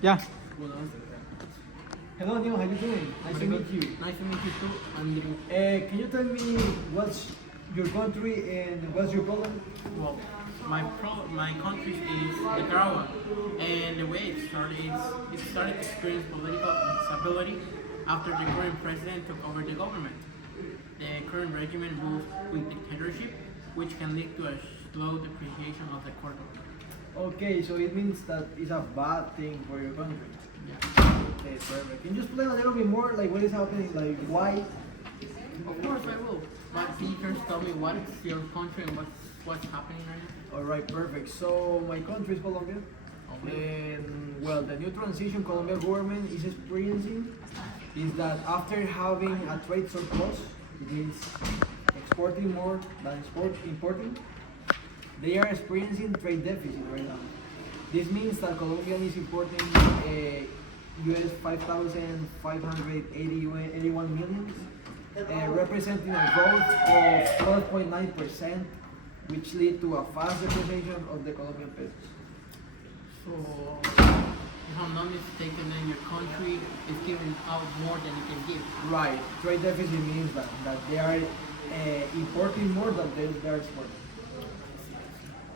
Yeah. Hello, Neil. How you doing? Nice to meet you. Nice to meet you too. Can you tell me what's your country and what's your problem? Well, my country is Nicaragua, and the way it started is it started to experience political instability after the current president took over the government. The current regime rules with dictatorship, which can lead to a slow depreciation of the economy. Okay, so it means that it's a bad thing for your country. Yeah. Okay, perfect. Can you explain a little bit more, like what is happening, like why? Of course I will. But can you first tell me what is your country and what's happening right now? All right, perfect. So my country is Colombia, and well, the new transition Colombian government is experiencing is that after having a trade surplus, it means exporting more than importing, they are experiencing trade deficit right now. This means that Colombia is importing US 5,581 million, representing a growth of 12.9%, which lead to a fast depreciation of the Colombian pesos. So, if I'm not mistaken, then your country is giving out more than it can give. Right, trade deficit means that they are importing more than they are exporting.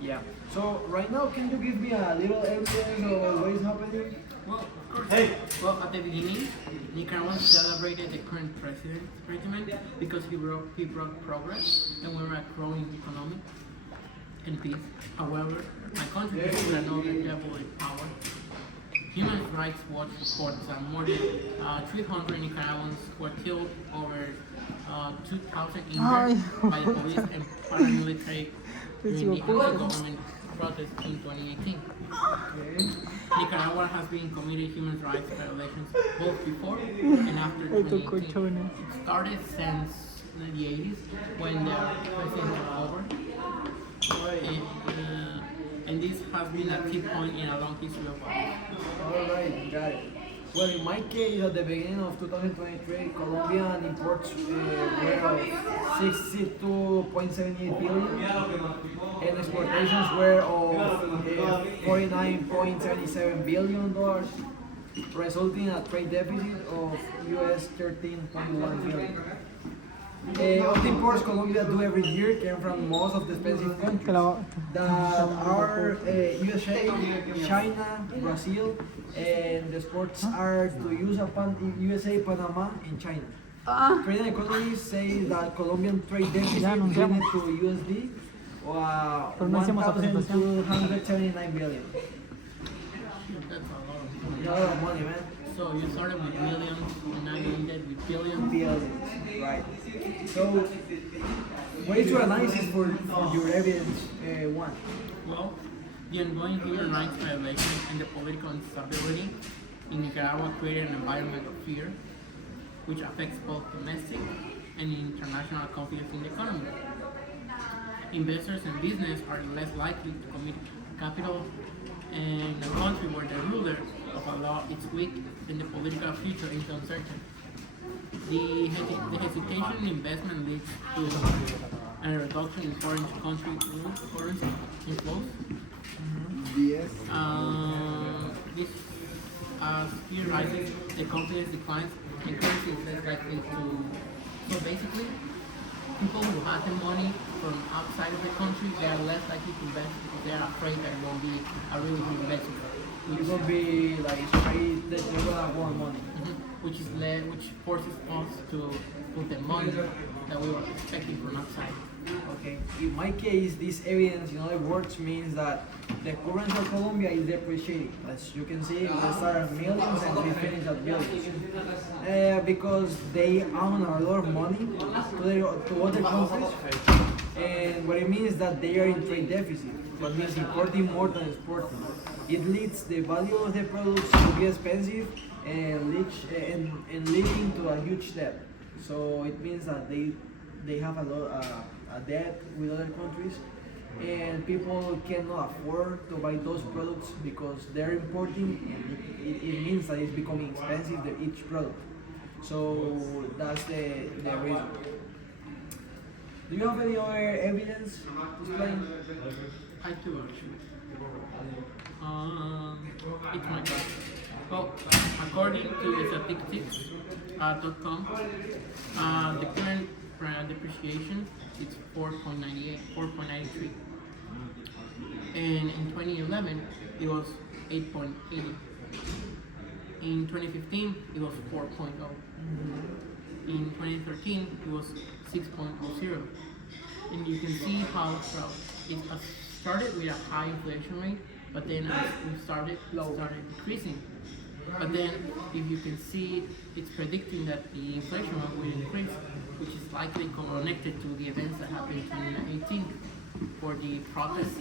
Yeah. So right now, can you give me a little evidence of what is happening? Well, of course. Well, at the beginning, Nicaragua celebrated the current president's regime because he brought progress and we were a growing economy and peace. However, my country is another devil in power. Human Rights Watch reports that more than 300 Nicaraguans were killed, over 2,000 injured by the police and paramilitary during the anti-government protest in 2018. Okay. Nicaragua has been committed human rights violations both before and after 2018. It started since the 80s when the president took over. And this has been a key point in a long history of ours. Alright, got it. Well, in my case, at the beginning of 2023, Colombian imports were of 62.78 billion, and exportations were of $49.77 billion, resulting in a trade deficit of US 13.1 billion. All the imports Colombia do every year came from most of the expensive countries that are USA, China, Brazil, and the exports are to USA, Panama, and China. Trade and economists say that Colombian trade deficit related to USD 1,279 billion. That's a A lot of money, man. So you started with millions and now you ended with billions. Billions, right. So, what is your analysis for your evidence one? Well, the ongoing human rights violations and the political instability in Nicaragua created an environment of fear, which affects both domestic and international confidence in the economy. Investors and business are less likely to commit capital in a country where the ruler of a law is weak and the political future is uncertain. The hesitation in investment leads to a reduction in foreign currency inflows. Yes. This fear rises, the confidence declines, and currency is less likely to. So basically, people who have the money from outside of the country, they are less likely to invest because they are afraid that it won't be a really good investment. It will be like straight that you're gonna have more money. Which forces us to put the money that we were expecting from outside. Okay. In my case, this evidence, in other words, means that the currency of Colombia is depreciating. As you can see, we start at millions and we finish at billions. Because they own a lot of money to other countries. And what it means is that they are in trade deficit. That means importing more than exporting. It leads the value of the products to be expensive and leading to a huge debt. So it means that they have a debt with other countries, and people cannot afford to buy those products because they're importing, and it means that it's becoming expensive each product. So that's the reason. Do you have any other evidence to explain? I do actually. It's my country. Well, according to the statistics.com, the current depreciation is 4.98, 4.93, and in 2011 it was 8.80. In 2015 it was 4.0. In 2013 it was 6.0, and you can see how it started with a high inflation rate, but then as we started decreasing. But then, if you can see, it's predicting that the inflation rate will increase, which is likely connected to the events that happened in 2018 for the protests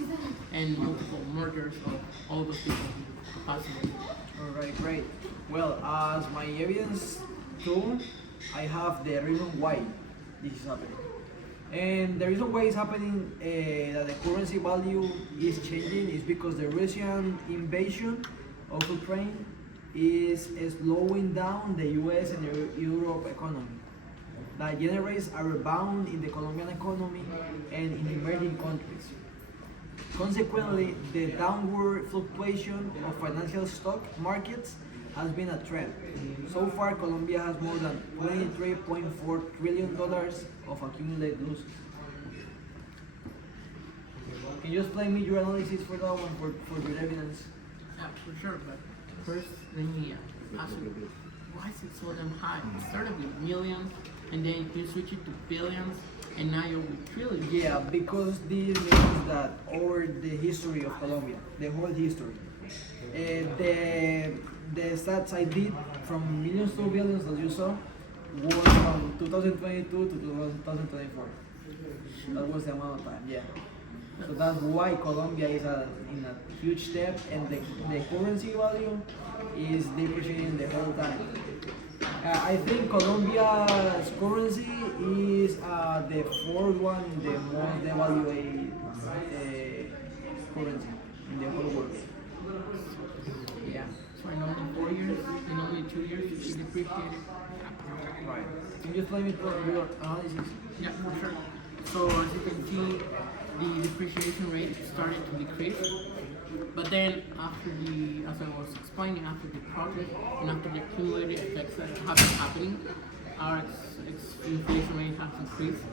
and multiple murders of all those people possibly. Alright, great. Well, as my evidence tool, I have the reason why this is happening. And the reason why it's happening, that the currency value is changing, is because the Russian invasion of Ukraine is slowing down the US and the Europe economy. That generates a rebound in the Colombian economy and in emerging countries. Consequently, the downward fluctuation of financial stock markets has been a trend. So far, Colombia has more than $23.4 trillion of accumulated losses. Can you explain me your analysis for that one, for your evidence? Yeah, for sure, but first let me ask you, why is it so damn high? It started with millions, and then you switch it to billions, and now you're with trillions. Yeah, because this means that over the history of Colombia, the whole history, the stats I did from millions to billions that you saw was from 2022 to 2024. That was the amount of time, yeah. So that's why Colombia is in a huge step, and the currency value is depreciating the whole time. I think Colombia's currency is the fourth one, the most devalued currency in the whole world. Yeah. So in only 4 years, in only 2 years, it depreciated. Right. Can you explain me your analysis? Yeah, for sure. So as you can see, the depreciation rate started to decrease. But then after as I was explaining, after the project and after the accumulated effects that have been happening, our inflation rate has increased,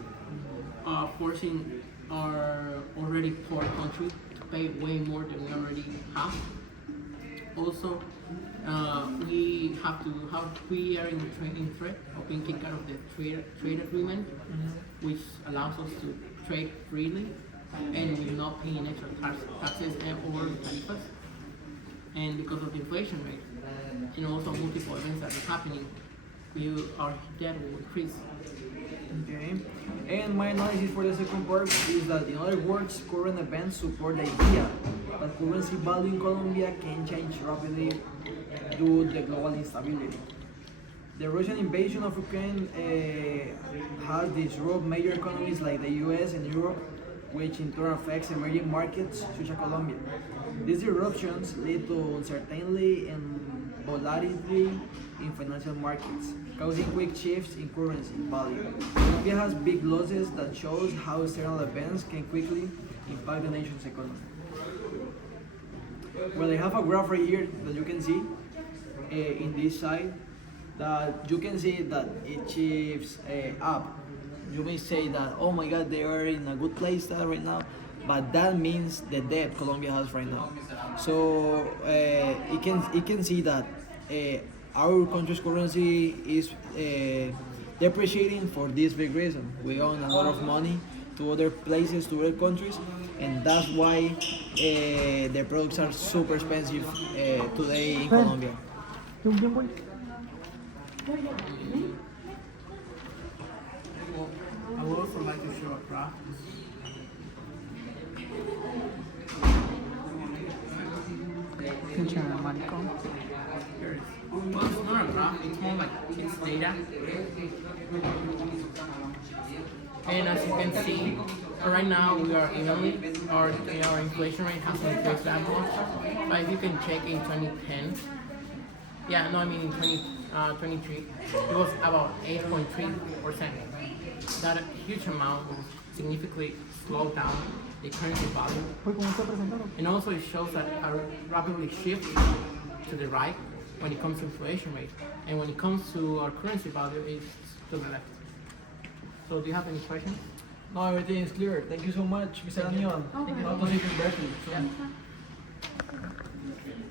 forcing our already poor country to pay way more than we already have. Also, we are in threat of being kicked out of the trade agreement, which allows us to trade freely and we're not paying extra taxes or tarifas. And because of the inflation rate and also multiple events that are happening, our debt will increase. Okay. And my analysis for the second part is that, in other words, current events support the idea that currency value in Colombia can change rapidly due to the global instability. The Russian invasion of Ukraine has disrupted major economies like the US and Europe, which in turn affects emerging markets such as Colombia. These disruptions lead to uncertainty and volatility in financial markets, causing quick shifts in currency value. Colombia has big losses that shows how external events can quickly impact the nation's economy. Well, I have a graph right here that you can see in this side, that you can see that it shifts up. You may say that, oh my God, they are in a good place right now, but that means the debt Colombia has right now. So it can see that our country's currency is depreciating for this big reason. We own a lot of money to other places, to other countries, and that's why the products are super expensive today in Colombia. Well, I would also like to show a graph. Here it is. Well, it's not a graph, it's more like it's data. And as you can see, right now we are evenly, our inflation rate hasn't increased that much. But if you can check in 2010, in 2023, it was about 8.3%. That huge amount will significantly slow down the currency value. And also it shows that a rapidly shift to the right when it comes to inflation rate. And when it comes to our currency value, it's to the left. So do you have any questions? No, everything is clear. Thank you so much, Mr. Anion. Okay. Hope to see you in Berkeley soon. Yeah.